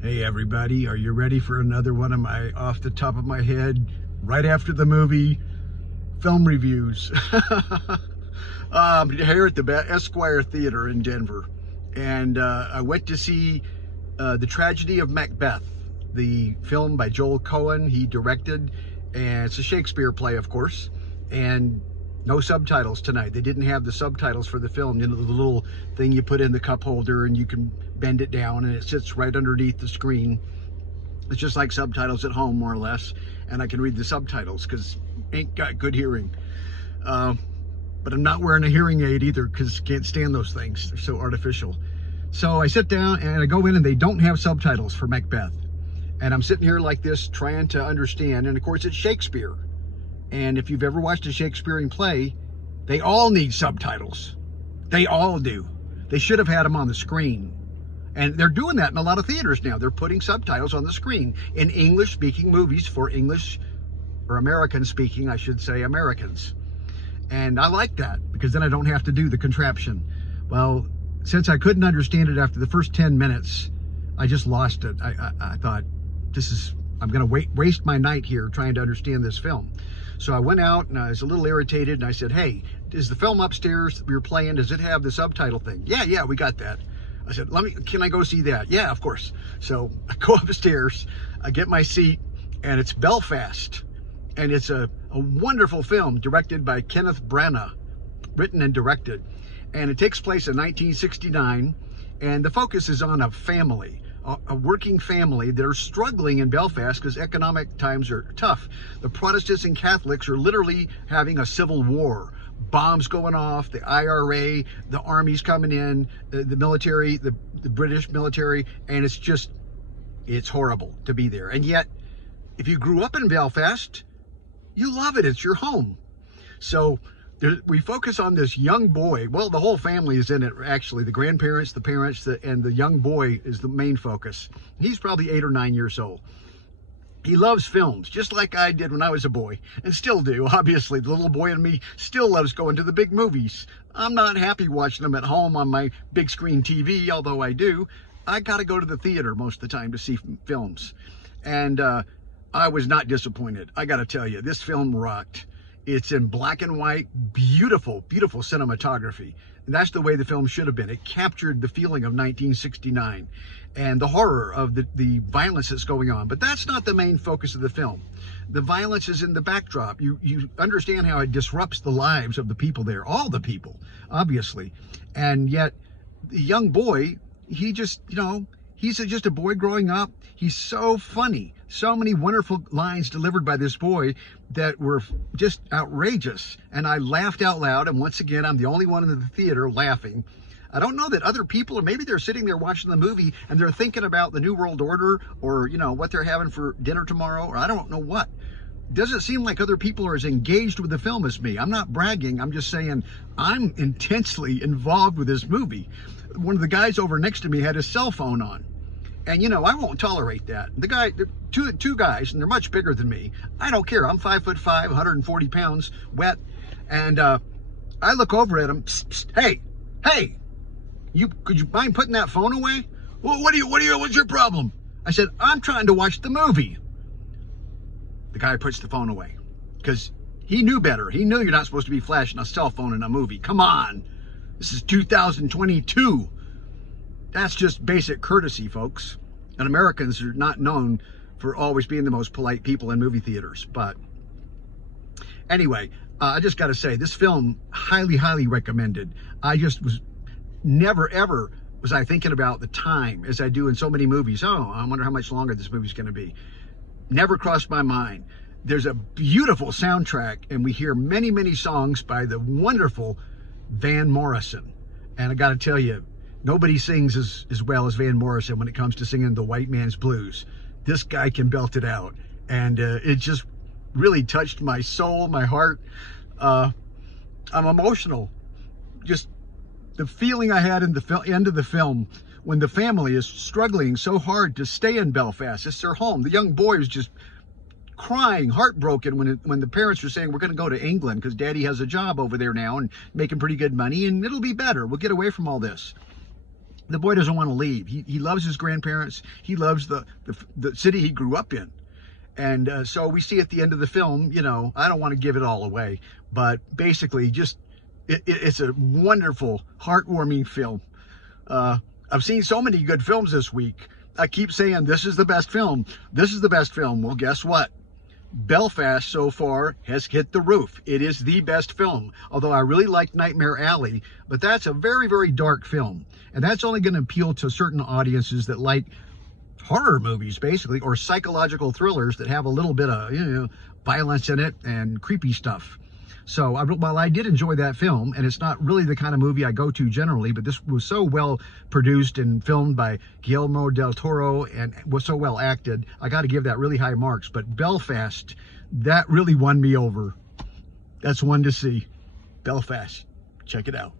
Hey everybody, are you ready for another one of my off the top of my head, right after the movie, film reviews? Here at the Esquire Theater in Denver. And I went to see The Tragedy of Macbeth, the film by Joel Cohen. He directed, and it's a Shakespeare play, of course, and no subtitles tonight. They didn't have the subtitles for the film. You know, the little thing you put in the cup holder and you can bend it down and it sits right underneath the screen. It's just like subtitles at home, more or less, and I can read the subtitles because ain't got good hearing. But I'm not wearing a hearing aid either because can't stand those things. They're so artificial. So I sit down and I go in and they don't have subtitles for Macbeth. And I'm sitting here like this trying to understand. And of course it's Shakespeare. And if you've ever watched a Shakespearean play, they all need subtitles. They all do. They should have had them on the screen. And they're doing that in a lot of theaters now. They're putting subtitles on the screen in English-speaking movies for English, or American-speaking, I should say, Americans. And I like that because then I don't have to do the contraption. Well, since I couldn't understand it after the first 10 minutes, I just lost it. I thought, I'm going to waste my night here trying to understand this film. So I went out and I was a little irritated and I said, hey, is the film upstairs you're playing, does it have the subtitle thing? Yeah, we got that. I said, can I go see that? Yeah, of course. So I go upstairs, I get my seat, and it's Belfast. And it's a wonderful film directed by Kenneth Branagh, written and directed. And it takes place in 1969, and the focus is on a family, a working family that are struggling in Belfast because economic times are tough. The Protestants and Catholics are literally having a civil war. Bombs going off, the IRA, the army's coming in, the military, the British military, and it's horrible to be there. And yet, if you grew up in Belfast, you love it. It's your home. So we focus on this young boy. Well, the whole family is in it, actually. The grandparents, the parents, and the young boy is the main focus. He's probably 8 or 9 years old. He loves films, just like I did when I was a boy, and still do, obviously. The little boy in me still loves going to the big movies. I'm not happy watching them at home on my big screen TV, although I do. I got to go to the theater most of the time to see films. And I was not disappointed. I got to tell you, this film rocked. It's in black and white, beautiful, beautiful cinematography. And that's the way the film should have been. It captured the feeling of 1969 and the horror of the violence that's going on. But that's not the main focus of the film. The violence is in the backdrop. You understand how it disrupts the lives of the people there, all the people, obviously. And yet, the young boy, he just, he's just a boy growing up. He's so funny. So many wonderful lines delivered by this boy that were just outrageous. And I laughed out loud. And once again, I'm the only one in the theater laughing. I don't know that other people, or maybe they're sitting there watching the movie and they're thinking about the New World Order or, what they're having for dinner tomorrow, or I don't know what. Doesn't seem like other people are as engaged with the film as me. I'm not bragging. I'm just saying I'm intensely involved with this movie. One of the guys over next to me had his cell phone on. And, I won't tolerate that. The guy, two guys, and they're much bigger than me. I don't care. I'm 5'5", 140 pounds, wet. And I look over at him. Psst, psst, hey, could you mind putting that phone away? Well, what's your problem? I said, I'm trying to watch the movie. The guy puts the phone away because he knew better. He knew you're not supposed to be flashing a cell phone in a movie. Come on. This is 2022. That's just basic courtesy, folks. And Americans are not known for always being the most polite people in movie theaters. But anyway, I just got to say, this film, highly, highly recommended. I just was never, ever was I thinking about the time as I do in so many movies. Oh, I wonder how much longer this movie's going to be. Never crossed my mind. There's a beautiful soundtrack, and we hear many, many songs by the wonderful Van Morrison. And I got to tell you, nobody sings as well as Van Morrison when it comes to singing the white man's blues. This guy can belt it out. And it just really touched my soul, my heart. I'm emotional. Just the feeling I had in the end of the film when the family is struggling so hard to stay in Belfast. It's their home. The young boy is just crying, heartbroken when the parents are saying, we're going to go to England because daddy has a job over there now and making pretty good money and it'll be better. We'll get away from all this. the boy doesn't want to leave. He loves his grandparents. He loves the city he grew up in. And so we see at the end of the film, you know, I don't want to give it all away, but basically just, it's a wonderful, heartwarming film. I've seen so many good films this week. I keep saying, this is the best film. This is the best film. Well, guess what? Belfast so far has hit the roof. It is the best film. Although I really like Nightmare Alley, but that's a very, very dark film. And that's only going to appeal to certain audiences that like horror movies, basically, or psychological thrillers that have a little bit of, you know, violence in it and creepy stuff. So while I did enjoy that film, and it's not really the kind of movie I go to generally, but this was so well produced and filmed by Guillermo del Toro and was so well acted, I got to give that really high marks. But Belfast, that really won me over. That's one to see. Belfast. Check it out.